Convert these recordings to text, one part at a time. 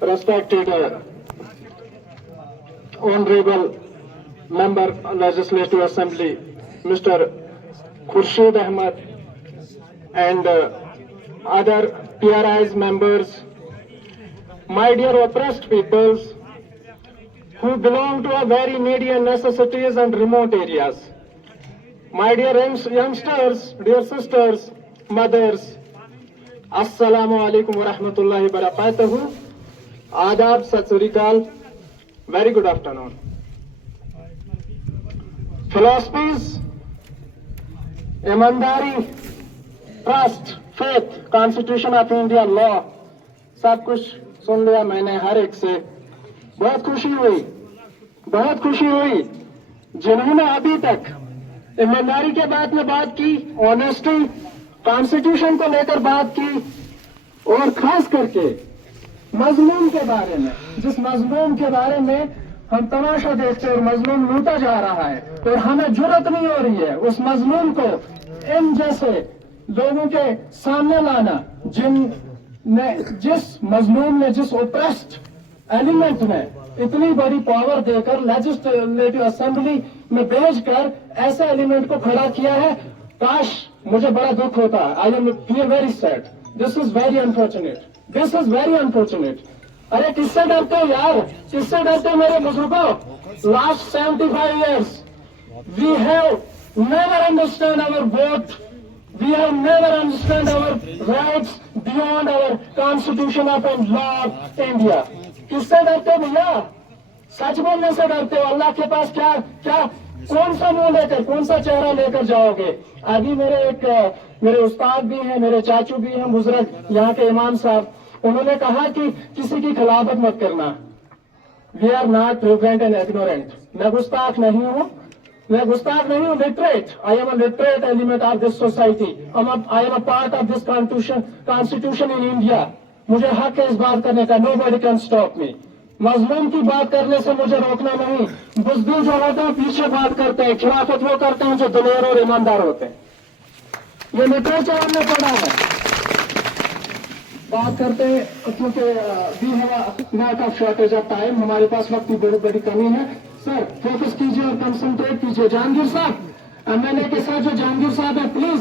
respected Honorable Member Legislative Assembly, Mr. Khurshid Ahmed, and other PRI's members, my dear oppressed peoples who belong to a very needy and necessities and remote areas, my dear youngsters, dear sisters, mothers, Assalamu alaikum wa rahmatullahi wa barakatuhu. Adab, Sat Sri Akal. Very good afternoon. Philosophies, ईमानदारी, trust, faith, constitution of India, law, सब कुछ सुन लिया मैंने हर एक से। बहुत खुशी हुई जिन्होंने अभी तक ईमानदारी के बात में बात की, ऑनेस्टी, कॉन्स्टिट्यूशन को लेकर बात की, और खास करके मजलूम के बारे में, जिस मजलूम के बारे में हम तमाशा देखते और मजलूम लूटा जा रहा है और हमें जुर्रत नहीं हो रही है उस मजलूम को इन जैसे लोगों के सामने लाना, जिस मजलूम ने, जिस ओप्रेस्ड एलिमेंट ने इतनी बड़ी पावर देकर लेजिस्लेटिव असेंबली में भेजकर ऐसे एलिमेंट को खड़ा किया है। काश मुझे बड़ा दुख होता। I am feel very sad. This is very unfortunate. अरे किससे डरते हो यार, किससे डरते हो मेरे बुजुर्गों? Last 75 years we have never understand our vote, we have never understand our rights beyond our constitution of and law of India. किससे डरते हो भैया? सच बोलने से डरते हो। अल्लाह के पास क्या कौन सा मुंह लेकर, कौन सा चेहरा लेकर जाओगे? अभी मेरे उस्ताद भी हैं, मेरे चाचू भी हैं, बुजुर्ग यहाँ के इमाम साहब, उन्होंने कहा कि किसी की खिलाफत मत करना। We are not arrogant and ignorant. मैं गुस्ताख नहीं हूँ, literate. I am a literate element of this society. I am a part of this constitution in India. मुझे हक है इस बात करने का। Nobody can stop me. मजलूम की बात करने से मुझे रोकना नहीं। बुज़दिल जो होते हैं पीछे बात करते हैं, खिलाफत वो करते हैं जो दिलेर और ईमानदार होते हैं। ये लिटरेचर हमने पढ़ा है। बात करते हैं क्योंकि we have not of shortage of time, हमारे पास वक्त की बहुत बड़ी कमी है। सर फोकस कीजिए और कंसंट्रेट कीजिए। जहांगीर साहब, एमएलए के साथ जो जहांगीर साहब है, प्लीज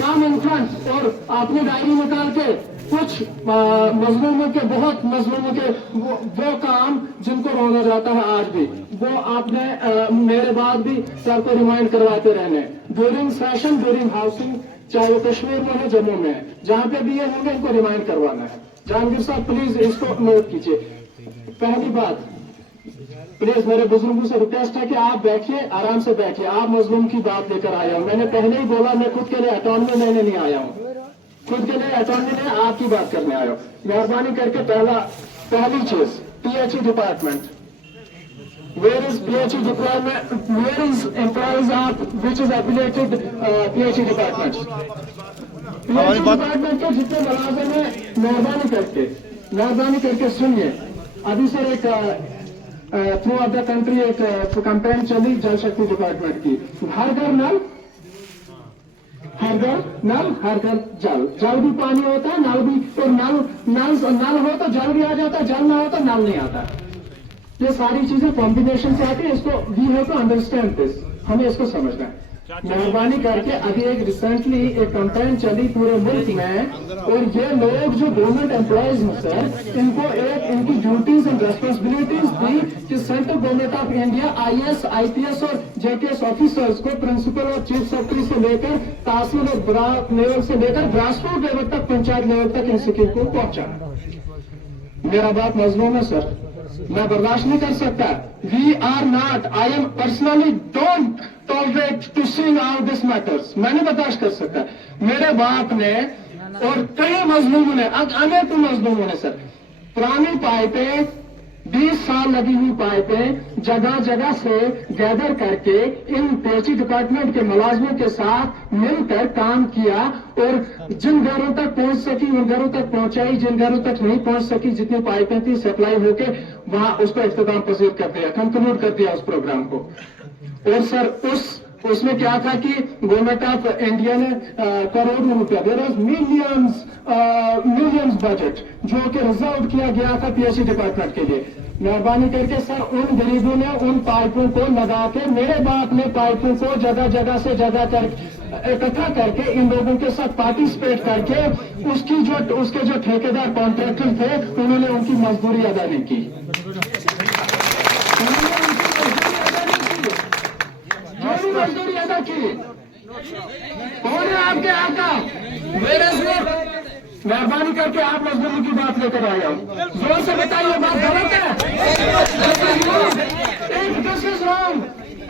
कम इन फ्रंट और अपनी डायरी निकाल के कुछ मजलूमों के, बहुत मजलूमों के वो काम जिनको रोना जाता है आज भी, वो आपने मेरे बाद भी सर को रिमाइंड करवाते रहने ड्यूरिंग सेशन, ड्यूरिंग हाउसिंग, चाहे वो कश्मीर में है, जम्मू में है, जहां पे भी ये होंगे इनको रिमाइंड करवाना है। जहांगीर साहब प्लीज इसको नोट कीजिए। पहली बात, प्लीज मेरे बुजुर्गों से रिक्वेस्ट है कि आप बैठिए, आराम से बैठिए। आप मजलूम की बात लेकर आया हूं। मैंने पहले ही बोला मैं खुद के लिए ऑटोनॉमी लेने नहीं आया हूं, खुद के लिए ऑटोनॉमी लेने आपकी बात करने आया हूं। मेहरबानी करके पहली चीज, PHE department. Where is PHE deployment? Where is employees of which is affiliated PHE departments? PHE department के जितने मुलाजिम हैं, मेहरबानी करके सुनिए। अभी सर एक थ्रू ऑफ द कंट्री एक कैंपेन चली जल शक्ति डिपार्टमेंट की, हर घर नल, हर घर जल। जल भी पानी होता है, नल भी, और नल हो तो जल भी आ जाता है, जल ना हो तो नल नहीं आता। ये सारी चीजें कॉम्बिनेशन से आती है। इसको we have to understand this, हमें इसको समझना है। मेहरबानी करके अभी एक रिसेंटली एक कैंपेन चली पूरे मुल्क में, और ये लोग जो गवर्नमेंट एम्प्लॉयज हैं सर, इनको इनकी ड्यूटीज एंड रेस्पॉन्सिबिलिटीज दी कि central government of India IAS, IPS और जेटीएस ऑफिसर्स को प्रिंसिपल और चीफ सेक्रेटरी से लेकर तहसील और ब्लॉक लेवल से लेकर ग्रासरूट लेवल तक, पंचायत लेवल तक इन स्कीम को पहुंचाना। मेरा बात मजलूम है सर, मैं बर्दाश्त नहीं कर सकता। We are not, I am personally don't tolerate to see all this matters. मैं नहीं बर्दाश्त कर सकता। मेरे बाप ने और कई मजलूमों ने, अनेक मजलूमों ने सर, पुरानी पाइपें, 20 साल लगी हुई पाइपें जगह जगह से गैदर करके इन पीएचई डिपार्टमेंट के मुलाजमों के साथ मिलकर काम किया, और जिन घरों तक पहुंच सकी उन घरों तक पहुंचाई, जिन घरों तक नहीं पहुंच सकी, जितनी पाइपें थी सप्लाई होके वहां उसको इख्तिताम पसीर कर दिया, कंक्लूड कर दिया उस प्रोग्राम को। और सर उस उसमें क्या था कि गवर्नमेंट ऑफ इंडिया ने करोड़ों रुपया, देयर वाज मिलियंस बजट जो कि रिजर्व किया गया था पीएचई डिपार्टमेंट के लिए। मेहरबानी करके सर उन गरीबों ने उन पाइपों को लगा के, मेरे बाप ने पाइपों को जगह जगह से जगह कर इकट्ठा करके इन लोगों के साथ पार्टिसिपेट करके उसके जो ठेकेदार कॉन्ट्रैक्टर थे उन्होंने उनकी मजदूरी अदा नहीं की। मजदूरी अदा की। कौन है आपके आका? मेरे मेहरबानी करके आप मजदूरी की बात लेकर आए हो, जोर से बताइए बात गलत है? This is wrong.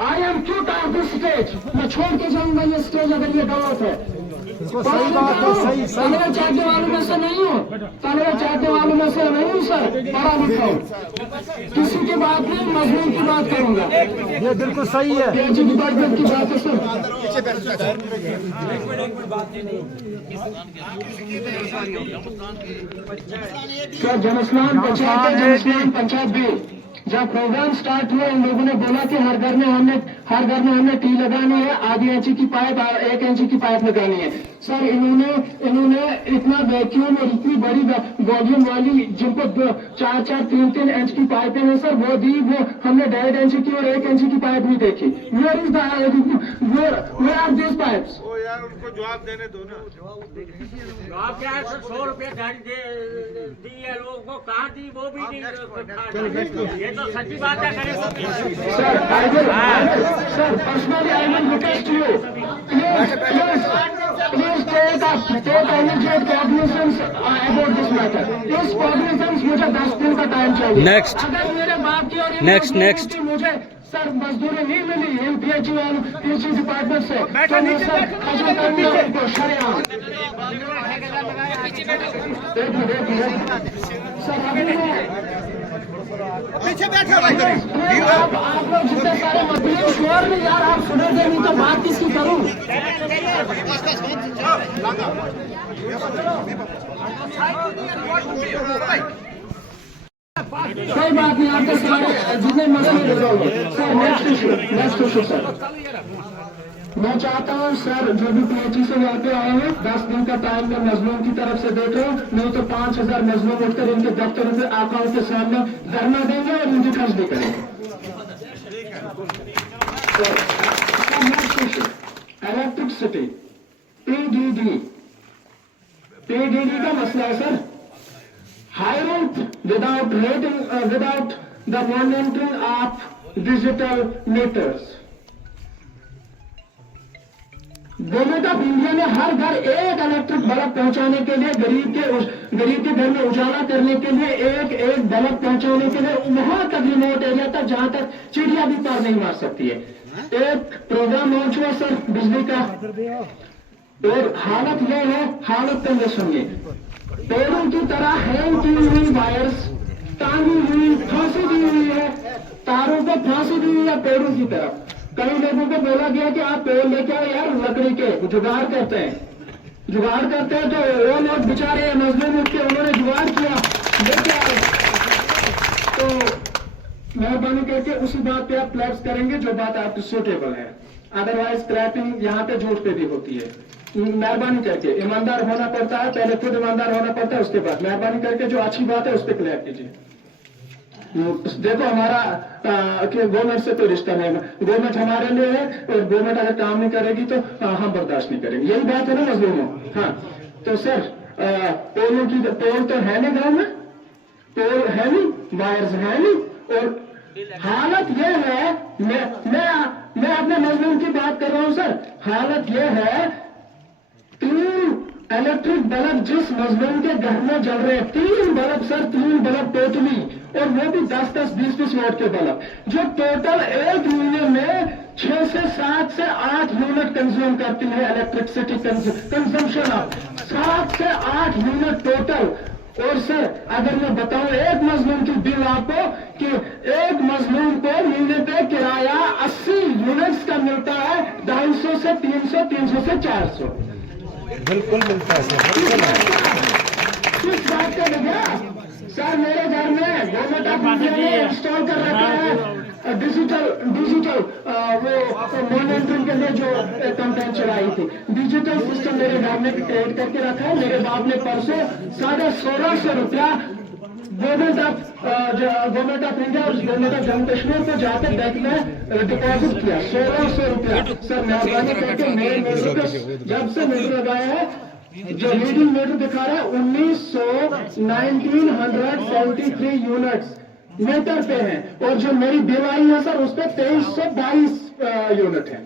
I am cute of this stage. मैं छोड़ के जाऊंगा ये स्टेज अगर ये गलत है। सही बात है, सही तलवा चाहने वालों में से नहीं हूँ, तलवा चाहने वालों में से नहीं हूँ सर, पढ़ा लिखा हूँ। किसी की बात नहीं, मजलूम की बात करूंगा। ये बिल्कुल सही है। पीएचई डिपार्टमेंट की बात है सर। सर जनस्नान पंचायत भी जब प्रोग्राम स्टार्ट हुआ इन लोगों ने बोला कि हर घर में हमने टी लगानी है, आधी इंची की पाइप 1 इंची की पाइप लगानी है। सर इन्होंने इतना वैक्यूम और इतनी बड़ी वॉल्यूम वाली जिनको 4-4, 3-3 इंच की पाइपें हैं सर वो दी, वो हमने 1.5 इंच की और 1 इंच की पाइप नहीं देखी। Where are these pipes? यार उनको जवाब देने दो ना। जवाब क्या है? 100 रुपये गाड़ी दी है लोगों को, कहाँ दी वो भी नहीं। ये तो सच्ची बात है। Sir, sir, personally I will request you, please take immediate cognizance about this matter. इस cognizance मुझे 10 दिन का टाइम चाहिए। Next. अगर मेरे बाप की और Next. मुझे सर मजदूरी नहीं मिली इन पीएचई डिपार्टमेंट से तो मैं सर खत्म करूंगा उनको शरेआम। सर पीछे बैठो भाई। आप लोग जितने सारे मजदूर शोर में यार आप सुनोगे नहीं तो बात किसकी करूं? कोई बात नहीं, आपके सारे जितने मसले सर नेक्स्ट इशू सर। मैं चाहता हूँ सर जो भी पीएचई से यहाँ पे आए हैं 10 दिन का टाइम में मजलूम की तरफ से देख लो, नहीं तो 5000 मजलूम उठकर इनके दफ्तरों में आकाओं के सामने धरना देंगे और इनकी खर्च भी करेंगे। इलेक्ट्रिसिटी पीडीडी का मसला है sir. High rent without the monitoring of digital meters. Government of India ने हर घर एक इलेक्ट्रिक बल्ब पहुंचाने के लिए गरीब के घर में उजाला करने के लिए एक बल्ब पहुंचाने के लिए वहां तक रिमोट एरिया तक जहां तक चिड़िया भी पार नहीं मार सकती है। एक प्रोग्राम लॉन्च हुआ सर बिजली का, और हालत यह है, हालत तो ये सुनिए, पेड़ों की तरह हैंग की हुई वायर्स टांगी हुई फांसी दी हुई है, तारों को फांसी दी हुई है पेड़ों की तरफ। कई लोगों को बोला गया कि आप पेड़ लेके आओ यार, लकड़ी के जुगाड़ करते हैं तो वो लोग बेचारे मजलूम उठ के उन्होंने जुगाड़ किया लेके आए। तो मेहरबानी करके उसी बात पे आप प्लेस करेंगे जो बात आपकी सूटेबल है, अदरवाइज क्रैपिंग यहाँ पे झूठ पे भी होती है। मेहरबानी करके ईमानदार होना पड़ता है, पहले खुद ईमानदार होना पड़ता है, उसके बाद मेहरबानी करके जो अच्छी बात है उस पर क्लियर कीजिए। देखो हमारा गवर्नमेंट से कोई रिश्ता नहीं है, गवर्नमेंट हमारे लिए है और गवर्नमेंट अगर काम नहीं करेगी तो हम बर्दाश्त नहीं करेंगे, यही बात है ना मजलूमों। हाँ तो सर पोल तो है नहीं गाँव में, पोल है नहीं, वायर्स है नहीं, और हालत यह है, मैं अपने मजलूम की बात कर रहा हूं सर, हालत यह है 3 इलेक्ट्रिक बल्ब जिस मजलूम के घर में जल रहे हैं, 3 बल्ब सर, 3 बल्ब टोटली, और वो भी 10-10, 20-20 वोट के बल्ब, जो टोटल एक महीने में 6 से 7 से 8 यूनिट कंज्यूम करती है इलेक्ट्रिसिटी कंजम्पशन ऑफ 7 से 8 यूनिट टोटल। और सर अगर मैं बताऊं एक मजलूम की बिल आपको कि एक मजलूम को महीने पे किराया 80 यूनिट्स का मिलता है, 250 से 300, 300 से 400 बिल्कुल मिलता है किस बात का भैया? सर मेरे घर में गवर्नमेंट ऑफ इंडिया ने इंस्टॉल कर रखा है डिजिटल वो मॉनिटरिंग के लिए जो कंप्लेन चलाई थी, डिजिटल सिस्टम मेरे बाप ने क्रिएट करके रखा है। मेरे बाप ने परसों 1650 रुपया गवर्नमेंट ऑफ इंडिया और गवर्नमेंट ऑफ जम्मू कश्मीर को जाकर बैंक में डिपॉजिट किया 1600 रुपया। सर मेहरबानी करके मेरे मीटर पे जब से मीटर लगाया है, जो रीडिंग मीटर दिखा रहा है 1973 यूनिट्स मीटर पे हैं, और जो मेरी बिल आई है सर उस पर 2322 यूनिट है,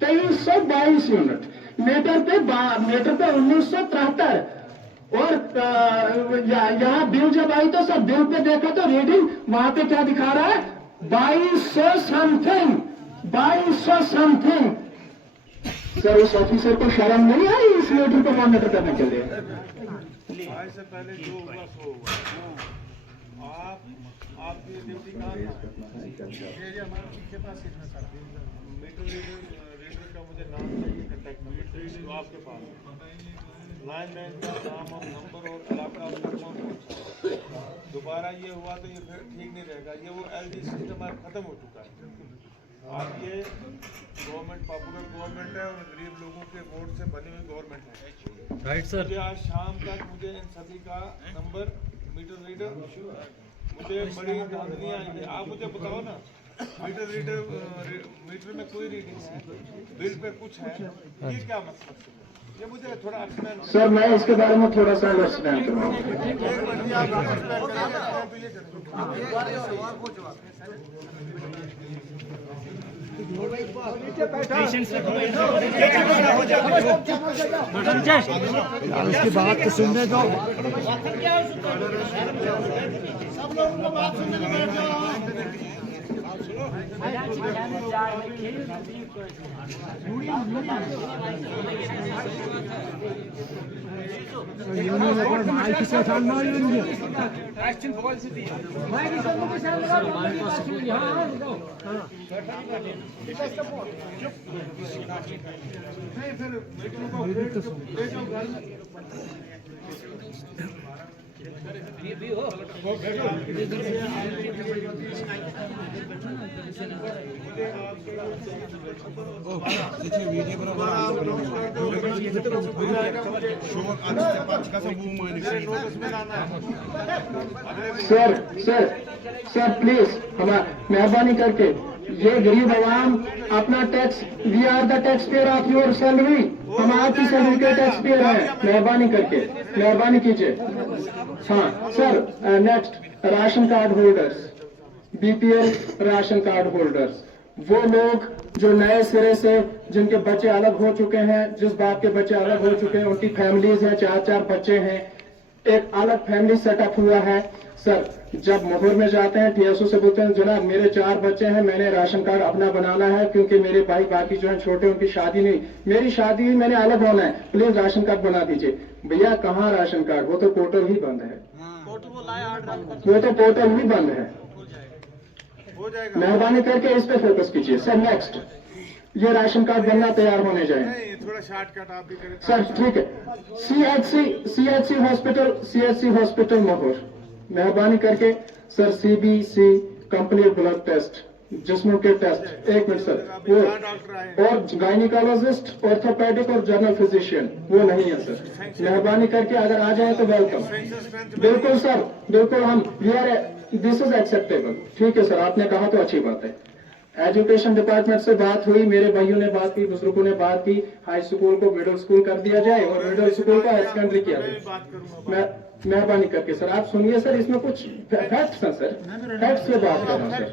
2322 यूनिट मीटर पे 1973। और यहाँ बिल जब आई तो सब बिल पे देखा तो रीडिंग वहां पे क्या दिखा रहा है 2200 समथिंग। सर उस ऑफिसर को शर्म नहीं आई इस मीटर को मॉनिटर करने के लिए? आज से पहले जो होगा सो होगा। आपकी ड्यूटी कहाँ था? ये हमारे पीछे पास है सर, मीटर रीडर का मुझे नाम चाहिए, कंटेक्ट नंबर आपके पास, लाइनमैन का नाम और नंबर और इलाका दोबारा ये हुआ तो ये फिर ठीक नहीं रहेगा। ये वो LD सिस्टम खत्म हो चुका है। अब ये गवर्नमेंट पॉपुलर गवर्नमेंट है और गरीब लोगों के वोट से बनी हुई गवर्नमेंट है। Right sir. मुझे आज शाम तक मुझे इन सभी का नंबर मीटर रीडर, मुझे बड़ी धांधली आई है। आप मुझे बताओ ना, मीटर में कोई रीडिंग है, बिल पे कुछ है, ये क्या मतलब? ये मुझे थोड़ा एक्सप्लेन। सर मैं इसके बारे में थोड़ा सा एक्सप्लेन करूँगा। उसकी बात तो सुनने दो। सब लोगों को बात सुनने को बैठ जाओ। सर प्लीज मेहरबानी करके ये गरीब आवाम अपना tax, we are the tax payer of your salary, हम आपकी सैलरी के टैक्स पेयर हैं, मेहरबानी करके मेहरबानी कीजिए। हाँ sir, next ration card holders, BPL ration card holders, वो लोग जो नए सिरे से जिनके बच्चे अलग हो चुके हैं, जिस बाप के बच्चे अलग हो चुके हैं, उनकी फैमिलीज हैं, 4-4 बच्चे हैं, एक अलग फैमिली सेटअप हुआ है। सर जब मोहर में जाते हैं TSO से बोलते हैं जनाब मेरे 4 बच्चे हैं, मैंने राशन कार्ड अपना बनाना है क्योंकि मेरे भाई बाकी जो है छोटे उनकी शादी नहीं, मेरी शादी ही मैंने अलग होना है, प्लीज राशन कार्ड बना दीजिए। भैया कहाँ राशन कार्ड, वो तो पोर्टल ही बंद है, वो तो पोर्टल ही बंद है, मेहरबानी करके इस पे फोकस कीजिए। सर नेक्स्ट, ये राशन कार्ड बनना तैयार होने जाए थोड़ा शॉर्टकट आप भी करें सर, ठीक है। CHC हॉस्पिटल मोहर, मेहरबानी करके sir CBC complete blood test, जिस्मों के टेस्ट, एक मिनट सर, वो और गायनिकोलॉजिस्ट, ऑर्थोपेडिक और जनरल फिजिशियन वो नहीं है सर, मेहरबानी करके अगर आ जाए तो वेलकम। बिल्कुल सर, बिल्कुल हम दिस इज एक्सेप्टेबल। ठीक है सर, आपने कहा तो अच्छी बात है। एजुकेशन डिपार्टमेंट से बात हुई, मेरे भाइयों ने बात की, बुजुर्गों ने बात की, हाई स्कूल को मिडिल स्कूल कर दिया जाए और मिडिल स्कूल को हायर सेकेंडरी किया जाए। मेहरबानी करके सर आप सुनिए सर, इसमें कुछ फैक्ट्स हैं सर, फैक्ट्स से बात कर रहा हूँ सर,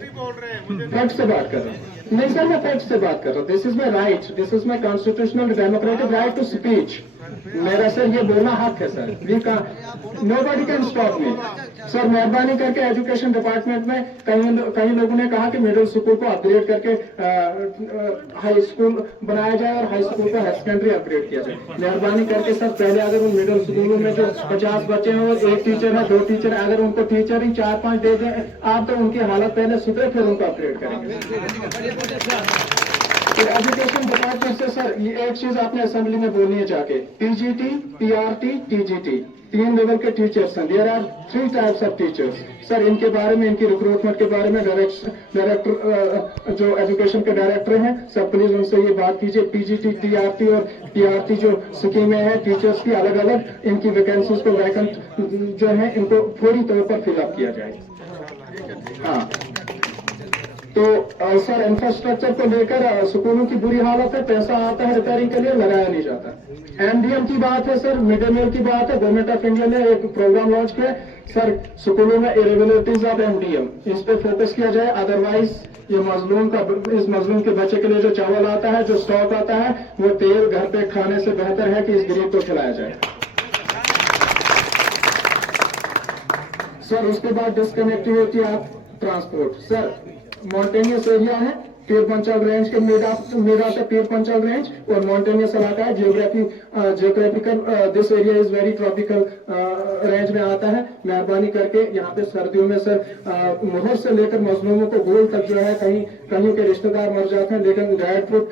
फैक्ट से बात कर रहा हूँ। नहीं सर, मैं फैक्ट से बात कर रहा हूँ। This is my right, this is my constitutional democratic right to speech. मेरा सर ये बोलना हक है सर, वी का nobody can stop me. Sir मेहरबानी करके एजुकेशन डिपार्टमेंट में कई लोगों ने कहा कि मिडिल स्कूल को अपग्रेड करके हाई स्कूल बनाया जाए और हाई स्कूल को हायर सेकेंडरी अपग्रेड किया जाए। मेहरबानी करके सर पहले अगर उन मिडिल स्कूलों में जो 50 बच्चे हैं और 1 टीचर है, 2 टीचर, अगर उनको टीचर ही 4-5 दे दें आप तो उनकी हालत पहले सुधरे फिर उनको अपग्रेड करेंगे। एजुकेशन डिपार्टमेंट से सर ये एक चीज आपने असेंबली में बोलनी है जाके, PGT, PRT, TGT 3 लेवल के टीचर्स हैं। There are 3 types of teachers. Sir इनके बारे में, इनकी रिक्रूटमेंट के बारे में डायरेक्टर जो एजुकेशन के डायरेक्टर हैं, सर प्लीज उनसे ये बात कीजिए। पीजीटी, टीआरटी और टीआरटी जो स्कीमें हैं टीचर्स की अलग अलग, इनकी वैकेंसीज को वैकेंट जो है इनको फौरी तौर पर फिलअप किया जाए। हाँ, तो सर इंफ्रास्ट्रक्चर को लेकर स्कूलों की बुरी हालत है, पैसा आता है रिपेयरिंग के लिए, लगाया नहीं जाता। एमडीएम की बात है सर, मिड डे मील की बात है। गवर्नमेंट ऑफ इंडिया ने एक प्रोग्राम लॉन्च किया सर, स्कूलों में इरेगुलरिटीज ऑफ एमडीएम, इस पे फोकस किया जाए। अदरवाइज ये मजलूम का, इस मजलूम के बच्चे के लिए जो चावल आता है, जो स्टॉक आता है, वो तेल घर पे खाने से बेहतर है कि इस गरीब को खिलाया जाए। सर उसके बाद disconnectivity of transport. Sir mountainous area है, पीर पंचाल रेंज के मीरा से पीर पंचाल रेंज और माउंटेनियस इलाका है। Geographical this area is very tropical range में आता है। मेहरबानी करके यहाँ पे सर्दियों में सर मुहर से लेकर मजलूमों को गोल तक जो है, कहीं के रिश्तेदार मर जाते हैं, लेकिन रेड फुट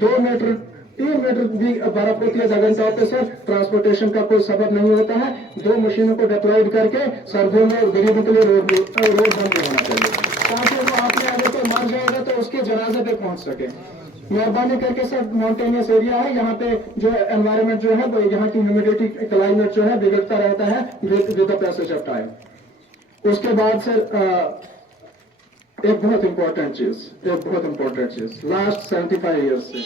2 मीटर 3 मीटर भी बर्फ होती है दगन टॉप पे सर, ट्रांसपोर्टेशन का कोई सबब नहीं होता है। 2 मशीनों को डिप्लॉयड करके सर्दियों में गरीबों के लिए रोड बंद होना चाहिए, ताकि वो आपने अगर कोई मर जाएगा तो उसके जनाजे पे पहुंच सके। मेहरबानी करके सर माउंटेनियस एरिया है, यहाँ पे जो एनवायरमेंट जो है, वो यहाँ की ह्यूमिडिटी क्लाइमेट जो है बिगड़ता रहता है with the passage of time. उसके बाद सर एक बहुत इंपॉर्टेंट चीज लास्ट 75 ईयर्स से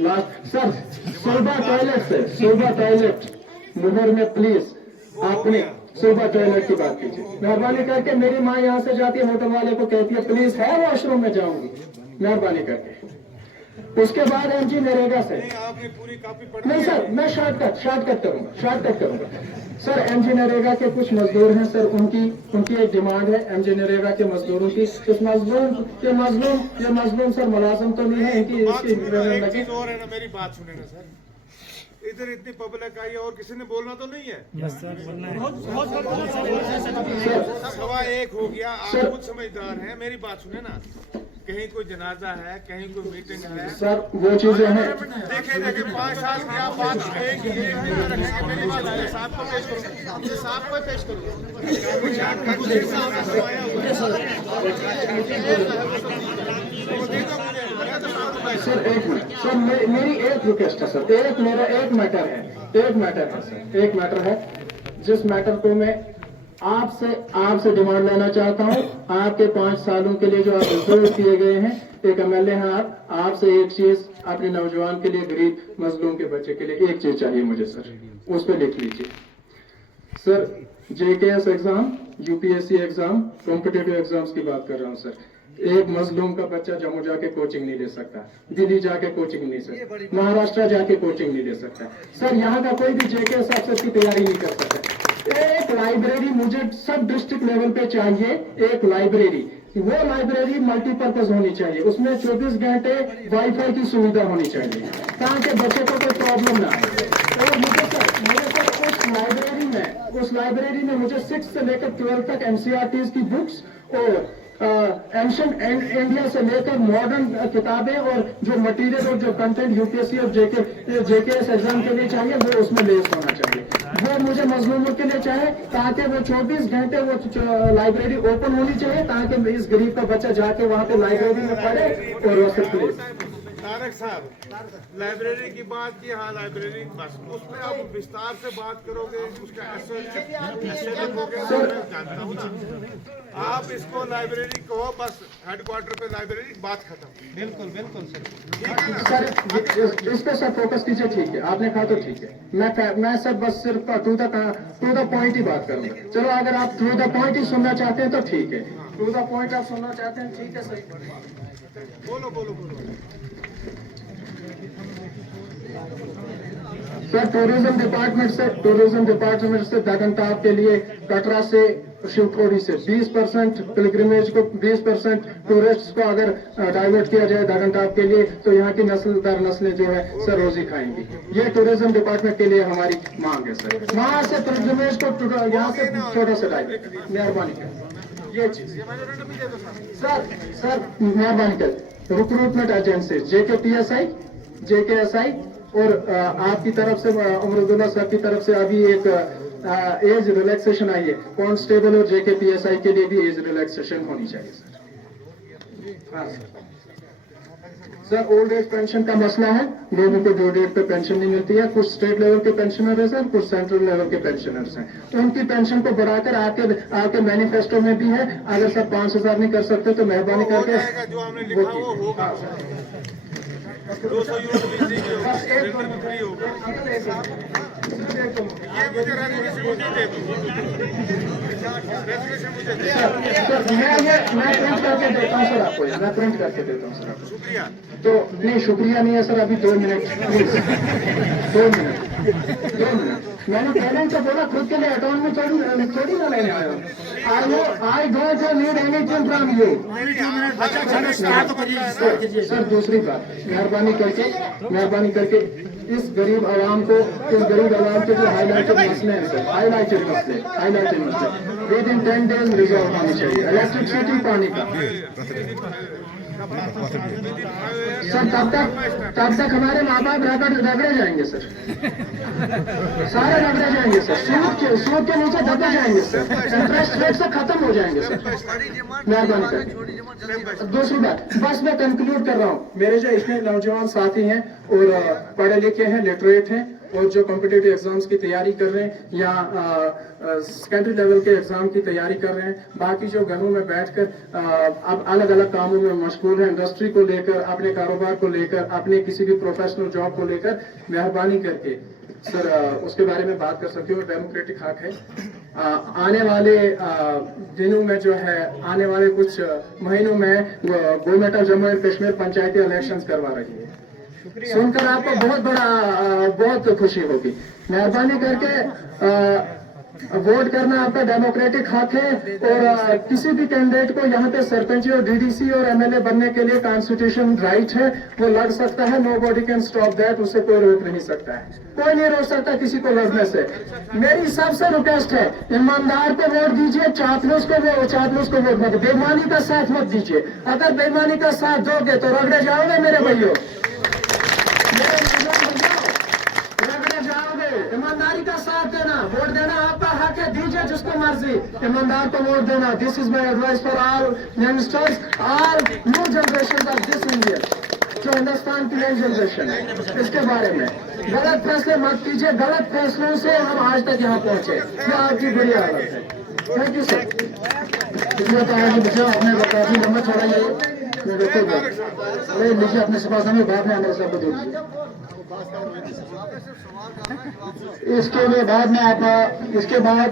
लास्ट सर सुबह टॉयलेट मुहर में प्लीज आपने सुबह टॉयलेट की बात कीजिए। मेहरबानी करके, मेरी माँ यहाँ से जाती है, होटल वाले को कहती है प्लीज है वॉशरूम में जाऊंगी, मेहरबानी करके। उसके बाद एमजी नरेगा से नहीं सर, मैं शॉर्टकट करूंगा सर। एमजी नरेगा के कुछ मजदूर हैं सर, उनकी एक डिमांड है एमजी नरेगा के मजदूरों की। इस मजलूम सर मुलाजिम तो नहीं है, इनकी मेरी बात सुने ना सर, इधर इतनी पब्लिक आई है और किसी ने बोलना तो नहीं है। सवा 1 हो गया, आप कुछ समझदार हैं, मेरी बात सुने ना। कहीं कोई जनाजा है, कहीं कोई मीटिंग है सर, वो चीजें हैं। देखे 5 साल की आप बात एक ही रखेंगे। मेरी बात है, साहब को पेश करूंगा, साहब को पेश सर एक मिनट सर, मेरी एक रिक्वेस्ट है सर, मेरा एक मैटर है सर, एक मैटर है जिस मैटर को मैं आपसे डिमांड लेना चाहता हूं। आपके 5 सालों के लिए जो आप रिजर्व किए गए हैं, एक एमएलए हैं आपसे एक चीज अपने नौजवान के लिए, गरीब मजलूम के बच्चे के लिए एक चीज चाहिए मुझे सर, उस पर लिख लीजिए sir. JKS exam, UPSC exam, competitive exams की बात कर रहा हूं सर। एक मजलूम का बच्चा जम्मू जाके कोचिंग नहीं ले सकता, दिल्ली जाके कोचिंग नहीं सकता, महाराष्ट्र जाके कोचिंग नहीं ले सकता सर। यहाँ का कोई भी जेकेएस अफसर की तैयारी नहीं कर सकता। एक लाइब्रेरी मुझे सब डिस्ट्रिक्ट लेवल पे चाहिए, एक लाइब्रेरी, वो लाइब्रेरी मल्टीपर्पज होनी चाहिए, उसमें 24 घंटे वाईफाई की सुविधा होनी चाहिए, ताकि बच्चे को कोई प्रॉब्लम ना आए। और मुझे सर उस लाइब्रेरी में मुझे 6 से लेकर 12 तक एनसीईआरटी की बुक्स और एंशिएंट इंडिया से लेकर मॉडर्न किताबें और जो मटेरियल और जो कंटेंट यूपीएससी और जेकेएस एग्जाम के लिए चाहिए, वो उसमें लेस होना चाहिए। वो मुझे मजलूमों के लिए चाहे, ताकि वो 24 घंटे वो लाइब्रेरी ओपन होनी चाहिए, ताकि इस गरीब का बच्चा जाके वहाँ पे लाइब्रेरी में पढ़े और वो सब ले। तारक साहब, लाइब्रेरी की बात की, हाँ लाइब्रेरी, बस उसमें आप विस्तार से बात करोगे, उसका जानता हूँ ना। आप इसको लाइब्रेरी कहो, बस हेडक्वार्टर पे लाइब्रेरी, बात खत्म। बिल्कुल सर, इस पे सब फोकस कीजिए, ठीक है, आपने कहा तो ठीक है। मैं सब बस सिर्फ टू द पॉइंट ही बात करूंगा। चलो, अगर आप टू द पॉइंट ही सुनना चाहते हैं तो ठीक है, टू द पॉइंट आप सुनना चाहते हैं, ठीक है, सही बोलो। सर, टूरिज्म डिपार्टमेंट से दगनताब के लिए कटरा से शिवखोड़ी से 20% पिलग्रिमेज को, 20% टूरिस्ट को अगर डाइवर्ट किया जाए दगनताब के लिए, तो यहाँ की नस्ल दर नस्लें जो है सर रोजी खाएंगी। ये टूरिज्म डिपार्टमेंट के लिए हमारी मांग है सर। वहाँ से पिलग्रिमेज को यहाँ से छोटा सा डाइवर्ट, मेहरबानी कर ये चीज सर मेहरबानी कर। रिक्रूटमेंट एजेंसी जेकेएसआई और आपकी तरफ से उमरुद्दौला साहब की तरफ से अभी एक एज रिलैक्सेशन आई है। कांस्टेबल और JKPSI के लिए भी एज रिलैक्सेशन होनी चाहिए सर। हाँ सर, ओल्ड एज पेंशन का मसला है, लोगों को ड्यू डेट पे पेंशन नहीं मिलती है। कुछ स्टेट लेवल के पेंशनर है सर, कुछ सेंट्रल लेवल के पेंशनर्स हैं। उनकी पेंशन को बढ़ाकर आपके मैनिफेस्टो में भी है। अगर सर 5,000 नहीं कर सकते तो मेहरबानी हो करके जाएगा, जो हमने लिखा वो होगा। 200 यूनिट बिजली की होगी, सिलेंडर भी फ्री होगा। ये मुझे रेजोल्यूशन मुझे दे दो, रेजोल्यूशन मुझे दे दो। सर मैं प्रिंट करके देता हूँ सर आपको, मैं प्रिंट करके देता हूँ सर आपको। शुक्रिया। तो नहीं, शुक्रिया नहीं है सर, अभी 2 मिनट प्लीज, 2 मिनट। मैंने पहले ही तो बोला, खुद के लिए अटॉर्नी थोड़ी ना लेने आया हूँ। I don't need anything from you. Sir दूसरी बात, मेहरबानी करके इस गरीब आवाम के जो हाईलाइटेड मसले हैं सर, हाईलाइटेड मसले विद इन 10 डेज रिजॉल्व होनी चाहिए। इलेक्ट्रिसिटी, पानी का सर, तब तक हमारे माँ बाप रगड़े जाएंगे सर, सारे रगड़े जाएंगे सर, सूद के नीचे दबे जाएंगे सर, इंटरेस्ट रेट से खत्म हो जाएंगे सर। मेहरबानी कर। दूसरी बात, बस मैं कंक्लूड कर रहा हूँ। मेरे जो इतने नौजवान साथी हैं और पढ़े लिखे हैं, लिटरेट हैं, और जो कॉम्पिटिटिव एग्जाम्स की तैयारी कर रहे हैं या सेकेंडरी लेवल के एग्जाम की तैयारी कर रहे हैं, बाकी जो घरों में बैठकर अब अलग अलग कामों में मशगूल हैं, इंडस्ट्री को लेकर, अपने कारोबार को लेकर, अपने किसी भी प्रोफेशनल जॉब को लेकर, मेहरबानी करके सर उसके बारे में बात कर सकते हो। डेमोक्रेटिक हक है। आने वाले दिनों में जो है, आने वाले कुछ महीनों में government of Jammu and Kashmir Panchayati elections करवा रही है। सुनकर आपको बहुत खुशी होगी। मेहरबानी करके वोट करना आपका डेमोक्रेटिक हक है, और किसी भी कैंडिडेट को यहाँ पे सरपंच और DDC और MLA बनने के लिए कॉन्स्टिट्यूशन राइट है, वो लड़ सकता है। Nobody can stop that, उसे कोई रोक नहीं सकता है, कोई नहीं रोक सकता किसी को लड़ने से। मेरी सबसे रिक्वेस्ट है, ईमानदार को वोट दीजिए, चापलूस को वोट मत, बेईमानी का साथ मत दीजिए। अगर बेईमानी का साथ दोगे तो रगड़े जाओगे मेरे भाइयों, रगड़े जाओगे। ईमानदारी का साथ देना, वोट देना आपका हक है, दीजिए जिसको मर्जी, ईमानदार को वोट देना। This is my advice for all youngsters, all new generation of this India, जो हिंदुस्तान की नई जनरेशन है। इसके बारे में गलत फैसले मत कीजिए, गलत फैसलों से हम आज तक यहाँ पहुंचे, ये आपकी बड़ी हालत है। Thank you sir. मुझे अपने काफी लंबा छोड़ा जाइए, लीजिए अपने सिपाही में बाद में हमारे सबको दीजिए। इसके बाद